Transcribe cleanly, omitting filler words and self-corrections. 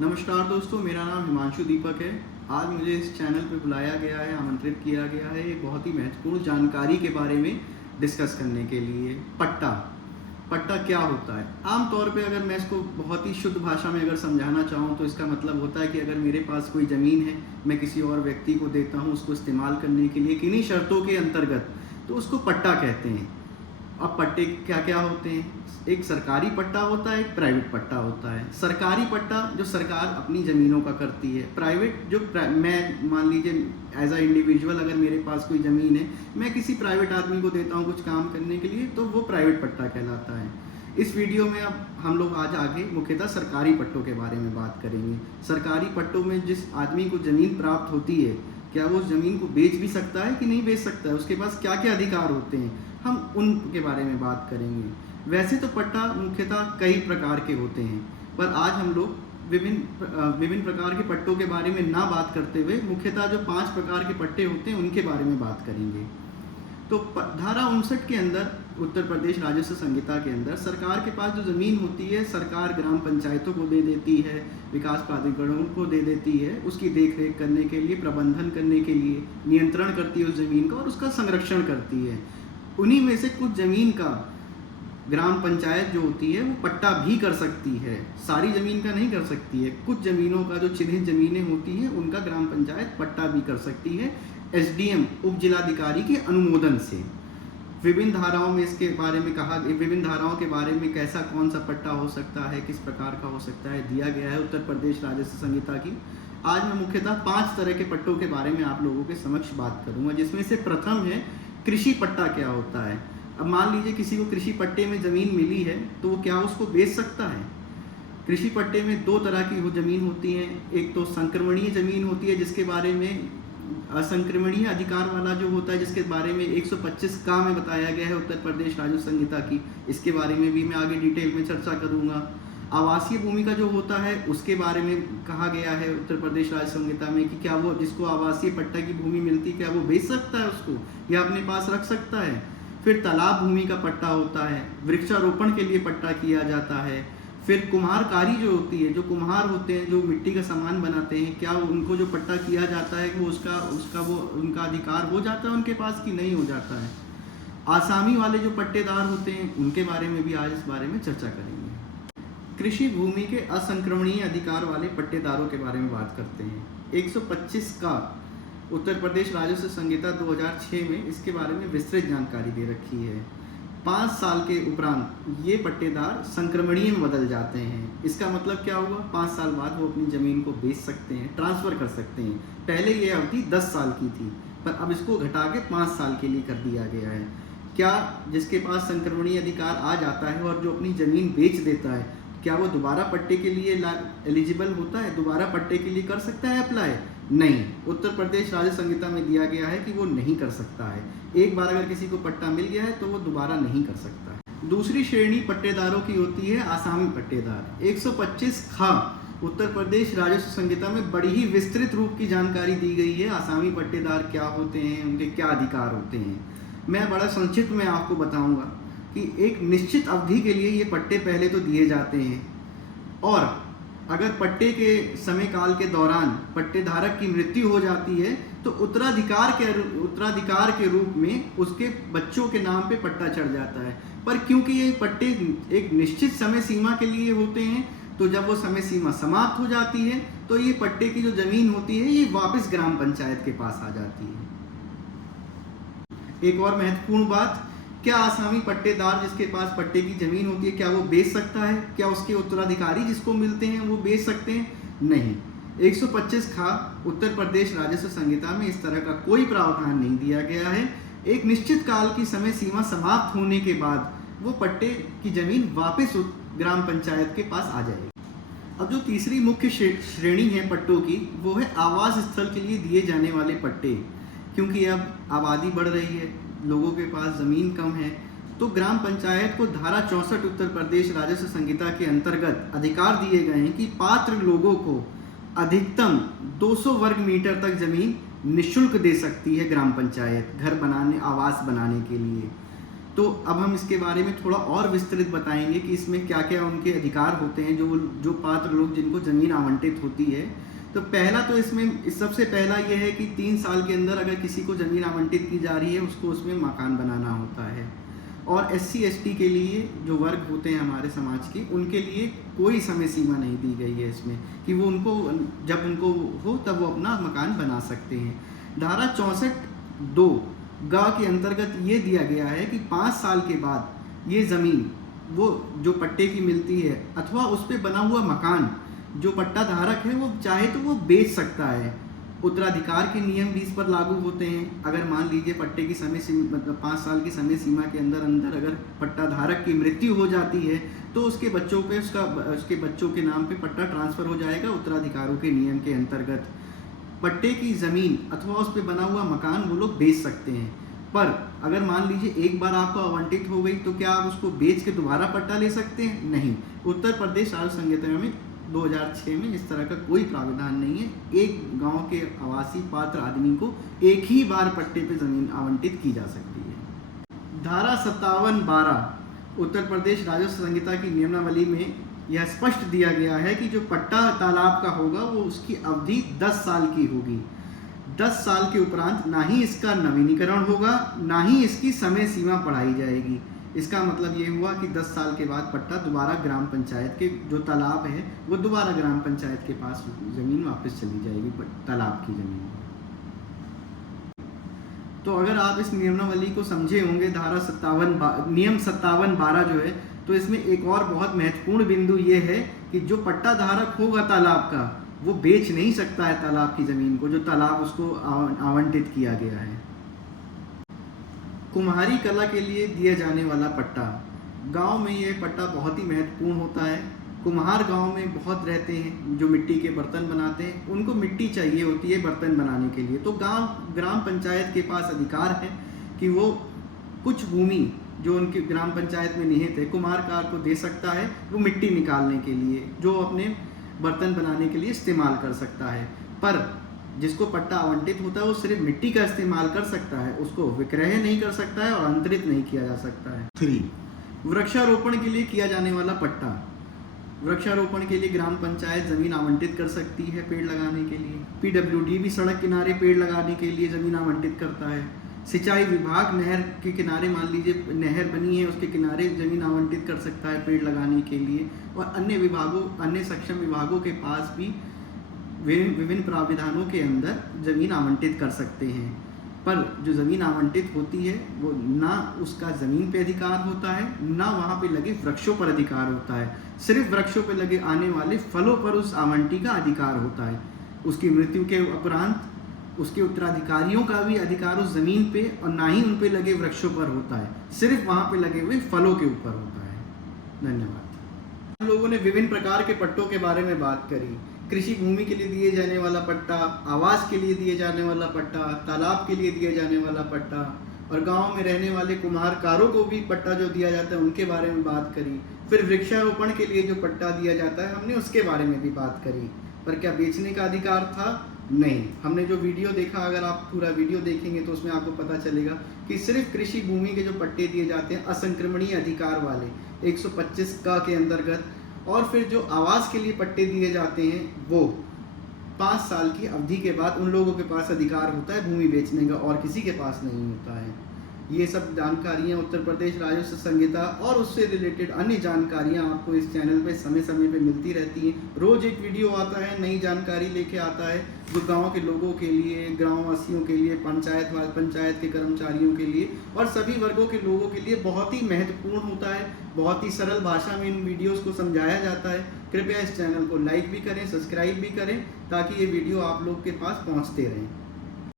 नमस्कार दोस्तों, मेरा नाम हिमांशु दीपक है। आज मुझे इस चैनल पे बुलाया गया है, आमंत्रित किया गया है एक बहुत ही महत्वपूर्ण जानकारी के बारे में डिस्कस करने के लिए। पट्टा पट्टा क्या होता है? आम तौर पे अगर मैं इसको बहुत ही शुद्ध भाषा में अगर समझाना चाहूँ तो इसका मतलब होता है कि अगर मेरे पास कोई ज़मीन है, मैं किसी और व्यक्ति को देता हूँ उसको इस्तेमाल करने के लिए किन्हीं शर्तों के अंतर्गत, तो उसको पट्टा कहते हैं। अब पट्टे क्या क्या होते हैं? एक सरकारी पट्टा होता है, एक प्राइवेट पट्टा होता है। सरकारी पट्टा जो सरकार अपनी ज़मीनों का करती है। प्राइवेट जो मैं मान लीजिए एज अ इंडिविजुअल अगर मेरे पास कोई ज़मीन है, मैं किसी प्राइवेट आदमी को देता हूँ कुछ काम करने के लिए, तो वो प्राइवेट पट्टा कहलाता है। इस वीडियो में अब हम लोग आज आगे मुख्यतः सरकारी पट्टों के बारे में बात करेंगे। सरकारी पट्टों में जिस आदमी को ज़मीन प्राप्त होती है, क्या वो ज़मीन को बेच भी सकता है कि नहीं बेच सकता है, उसके पास क्या क्या अधिकार होते हैं, हम उनके बारे में बात करेंगे। वैसे तो पट्टा मुख्यतः कई प्रकार के होते हैं, पर आज हम लोग विभिन्न प्रकार के पट्टों के बारे में ना बात करते हुए मुख्यतः जो 5 प्रकार के पट्टे होते हैं उनके बारे में बात करेंगे। तो धारा 59 के अंदर उत्तर प्रदेश राजस्व संहिता के अंदर सरकार के पास जो ज़मीन होती है, सरकार ग्राम पंचायतों को दे देती है, विकास प्राधिकरणों को दे देती है, उसकी देख रेख करने के लिए, प्रबंधन करने के लिए, नियंत्रण करती है उस ज़मीन का और उसका संरक्षण करती है। उन्हीं में से कुछ ज़मीन का ग्राम पंचायत जो होती है वो पट्टा भी कर सकती है, सारी ज़मीन का नहीं कर सकती है। कुछ ज़मीनों का जो चिन्हित ज़मीनें होती हैं उनका ग्राम पंचायत पट्टा भी कर सकती है, एसडीएम उप जिलाधिकारी के अनुमोदन से। विभिन्न धाराओं में इसके बारे में कहा, विभिन्न धाराओं के बारे में कैसा कौन सा पट्टा हो सकता है, किस प्रकार का हो सकता है, दिया गया है उत्तर प्रदेश राजस्व संहिता की। आज मैं मुख्यतः 5 तरह के पट्टों के बारे में आप लोगों के समक्ष बात करूंगा, जिसमें से प्रथम है कृषि पट्टा। क्या होता है? अब मान लीजिए किसी को कृषि पट्टे में ज़मीन मिली है, तो वो क्या उसको बेच सकता है? कृषि पट्टे में 2 तरह की ज़मीन होती है। एक तो संक्रमणीय ज़मीन होती है, जिसके बारे में असंक्रमणीय अधिकार वाला जो होता है, जिसके बारे में 125 का में बताया गया है उत्तर प्रदेश राजस्व संहिता की। इसके बारे में भी मैं आगे डिटेल में चर्चा करूँगा। आवासीय भूमि का जो होता है उसके बारे में कहा गया है उत्तर प्रदेश राजस्व संहिता में कि क्या वो जिसको आवासीय पट्टा की भूमि मिलती है, क्या वो बेच सकता है उसको या अपने पास रख सकता है। फिर तालाब भूमि का पट्टा होता है, वृक्षारोपण के लिए पट्टा किया जाता है। फिर कुम्हारकारी जो होती है, जो कुम्हार होते हैं जो मिट्टी का सामान बनाते हैं, क्या उनको जो पट्टा किया जाता है वो उसका वो उनका अधिकार हो जाता है उनके पास कि नहीं हो जाता है। आसामी वाले जो पट्टेदार होते हैं उनके बारे में भी आज इस बारे में चर्चा करेंगे। कृषि भूमि के असंक्रमणीय अधिकार वाले पट्टेदारों के बारे में बात करते हैं। 125 का उत्तर प्रदेश राजस्व संहिता 2006 में इसके बारे में विस्तृत जानकारी दे रखी है। 5 साल के उपरांत ये पट्टेदार संक्रमणीय में बदल जाते हैं। इसका मतलब क्या हुआ? 5 साल बाद वो अपनी ज़मीन को बेच सकते हैं, ट्रांसफ़र कर सकते हैं। पहले ये अवधि 10 साल की थी, पर अब इसको घटा के 5 साल के लिए कर दिया गया है। क्या जिसके पास संक्रमणीय अधिकार आ जाता है और जो अपनी ज़मीन बेच देता है, क्या वो दोबारा पट्टे के लिए एलिजिबल होता है? दोबारा पट्टे के लिए कर सकता है अप्लाई? नहीं। उत्तर प्रदेश राजस्व संहिता में दिया गया है कि वो नहीं कर सकता है। एक बार अगर किसी को पट्टा मिल गया है तो वो दोबारा नहीं कर सकता है। दूसरी श्रेणी पट्टेदारों की होती है आसामी पट्टेदार। 125 खा उत्तर प्रदेश राजस्व संहिता में बड़ी ही विस्तृत रूप की जानकारी दी गई है। आसामी पट्टेदार क्या होते हैं, उनके क्या अधिकार होते हैं। मैं बड़ा संक्षिप्त में आपको बताऊंगा कि एक निश्चित अवधि के लिए ये पट्टे पहले तो दिए जाते हैं, और अगर पट्टे के समय काल के दौरान पट्टेधारक की मृत्यु हो जाती है तो उत्तराधिकार के रूप में उसके बच्चों के नाम पे पट्टा चढ़ जाता है। पर क्योंकि ये पट्टे एक निश्चित समय सीमा के लिए होते हैं, तो जब वो समय सीमा समाप्त हो जाती है तो ये पट्टे की जो ज़मीन होती है ये वापस ग्राम पंचायत के पास आ जाती है। एक और महत्वपूर्ण बात, क्या आसामी पट्टेदार जिसके पास पट्टे की ज़मीन होती है, क्या वो बेच सकता है? क्या उसके उत्तराधिकारी जिसको मिलते हैं वो बेच सकते हैं? नहीं। 125 खा उत्तर प्रदेश राजस्व संहिता में इस तरह का कोई प्रावधान नहीं दिया गया है। एक निश्चित काल की समय सीमा समाप्त होने के बाद वो पट्टे की ज़मीन वापस ग्राम पंचायत के पास आ जाएगी। अब जो तीसरी मुख्य श्रेणी है पट्टों की, वो है आवास स्थल के लिए दिए जाने वाले पट्टे। क्योंकि अब आबादी बढ़ रही है, लोगों के पास ज़मीन कम है, तो ग्राम पंचायत को धारा 64 उत्तर प्रदेश राजस्व संहिता के अंतर्गत अधिकार दिए गए हैं कि पात्र लोगों को अधिकतम 200 वर्ग मीटर तक ज़मीन निःशुल्क दे सकती है ग्राम पंचायत घर बनाने, आवास बनाने के लिए। तो अब हम इसके बारे में थोड़ा और विस्तृत बताएंगे कि इसमें क्या क्या उनके अधिकार होते हैं, जो पात्र लोग जिनको ज़मीन आवंटित होती है। तो पहला तो इसमें सबसे पहला ये है कि 3 साल के अंदर अगर किसी को ज़मीन आवंटित की जा रही है उसको उसमें मकान बनाना होता है। और SC ST के लिए जो वर्ग होते हैं हमारे समाज के, उनके लिए कोई समय सीमा नहीं दी गई है इसमें कि वो उनको जब उनको हो तब वो अपना मकान बना सकते हैं। धारा 64(2) ग के अंतर्गत ये दिया गया है कि 5 साल के बाद ये ज़मीन वो जो पट्टे की मिलती है अथवा उस पर बना हुआ मकान जो पट्टा धारक है वो चाहे तो वो बेच सकता है। उत्तराधिकार के नियम भी इस पर लागू होते हैं। अगर मान लीजिए पट्टे की समय सीमा मतलब 5 साल की समय सीमा के अंदर अगर पट्टा धारक की मृत्यु हो जाती है तो उसके बच्चों पे उसके बच्चों के नाम पे पट्टा ट्रांसफ़र हो जाएगा उत्तराधिकारों के नियम के अंतर्गत। पट्टे की ज़मीन अथवा उस पर बना हुआ मकान वो लोग बेच सकते हैं। पर अगर मान लीजिए एक बार आपको आवंटित हो गई तो क्या आप उसको बेच के दोबारा पट्टा ले सकते हैं? नहीं। उत्तर प्रदेश राज्य संहिता में 2006 में इस तरह का कोई प्रावधान नहीं है। एक गांव के आवासी पात्र आदमी को एक ही बार पट्टे पे ज़मीन आवंटित की जा सकती है। धारा 57(12) उत्तर प्रदेश राजस्व संहिता की नियमावली में यह स्पष्ट दिया गया है कि जो पट्टा तालाब का होगा वो उसकी अवधि 10 साल की होगी। 10 साल के उपरांत ना ही इसका नवीनीकरण होगा, ना ही इसकी समय सीमा बढ़ाई जाएगी। इसका मतलब ये हुआ कि 10 साल के बाद पट्टा दोबारा ग्राम पंचायत के जो तालाब है वो दोबारा ग्राम पंचायत के पास ज़मीन वापस चली जाएगी, तालाब की ज़मीन। तो अगर आप इस नियमावली को समझे होंगे, नियम 57(12) जो है, तो इसमें एक और बहुत महत्वपूर्ण बिंदु ये है कि जो पट्टा धारक होगा तालाब का वो बेच नहीं सकता है तालाब की ज़मीन को, जो तालाब उसको आवंटित किया गया है। कुम्हारी कला के लिए दिया जाने वाला पट्टा, गांव में ये पट्टा बहुत ही महत्वपूर्ण होता है। कुम्हार गांव में बहुत रहते हैं जो मिट्टी के बर्तन बनाते हैं, उनको मिट्टी चाहिए होती है बर्तन बनाने के लिए। तो ग्राम पंचायत के पास अधिकार है कि वो कुछ भूमि जो उनके ग्राम पंचायत में निहित है कुम्हारकार को दे सकता है, वो मिट्टी निकालने के लिए, जो अपने बर्तन बनाने के लिए इस्तेमाल कर सकता है। पर जिसको पट्टा आवंटित होता है वो सिर्फ मिट्टी का इस्तेमाल कर सकता है, उसको विक्रय नहीं कर सकता है और अंतरित नहीं किया जा सकता है। 3. वृक्षारोपण के लिए किया जाने वाला पट्टा। वृक्षारोपण के लिए ग्राम पंचायत ज़मीन आवंटित कर सकती है पेड़ लगाने के लिए। PWD भी सड़क किनारे पेड़ लगाने के लिए ज़मीन आवंटित करता है। सिंचाई विभाग नहर के किनारे, मान लीजिए नहर बनी है उसके किनारे ज़मीन आवंटित कर सकता है पेड़ लगाने के लिए। और अन्य सक्षम विभागों के पास भी विभिन्न प्राविधानों के अंदर ज़मीन आवंटित कर सकते हैं। पर जो ज़मीन आवंटित होती है वो ना उसका ज़मीन पे अधिकार होता है, ना वहाँ पे लगे वृक्षों पर अधिकार होता है। सिर्फ वृक्षों पे लगे आने वाले फलों पर उस आवंटी का अधिकार होता है। उसकी मृत्यु के उपरांत उसके उत्तराधिकारियों का भी अधिकार उस ज़मीन पे और ना ही उन पे लगे वृक्षों पर होता है, सिर्फ वहाँ पे लगे हुए फलों के ऊपर होता है। धन्यवाद। हम लोगों ने विभिन्न प्रकार के पट्टों के बारे में बात करी। कृषि भूमि के लिए दिए जाने वाला पट्टा, आवास के लिए दिए जाने वाला पट्टा, तालाब के लिए दिए जाने वाला पट्टा, और गांव में रहने वाले कुम्हारकारों को भी पट्टा जो दिया जाता है उनके बारे में बात करी। फिर वृक्षारोपण के लिए जो पट्टा दिया जाता है हमने उसके बारे में भी बात करी। पर क्या बेचने का अधिकार था? नहीं। हमने जो वीडियो देखा, अगर आप पूरा वीडियो देखेंगे तो उसमें आपको पता चलेगा कि सिर्फ कृषि भूमि के जो पट्टे दिए जाते हैं असंक्रमणीय अधिकार वाले 125 का के अंतर्गत, और फिर जो आवास के लिए पट्टे दिए जाते हैं वो 5 साल की अवधि के बाद उन लोगों के पास अधिकार होता है भूमि बेचने का, और किसी के पास नहीं होता है। ये सब जानकारियाँ उत्तर प्रदेश राजस्व संहिता और उससे रिलेटेड अन्य जानकारियाँ आपको इस चैनल पे समय समय पे मिलती रहती हैं। रोज़ एक वीडियो आता है, नई जानकारी लेके आता है, जो गांव के लोगों के लिए, गाँव वासियों के लिए, पंचायत के कर्मचारियों के लिए और सभी वर्गों के लोगों के लिए बहुत ही महत्वपूर्ण होता है। बहुत ही सरल भाषा में इन वीडियोज़ को समझाया जाता है। कृपया इस चैनल को लाइक भी करें, सब्सक्राइब भी करें, ताकि ये वीडियो आप लोग के पास पहुँचते रहें।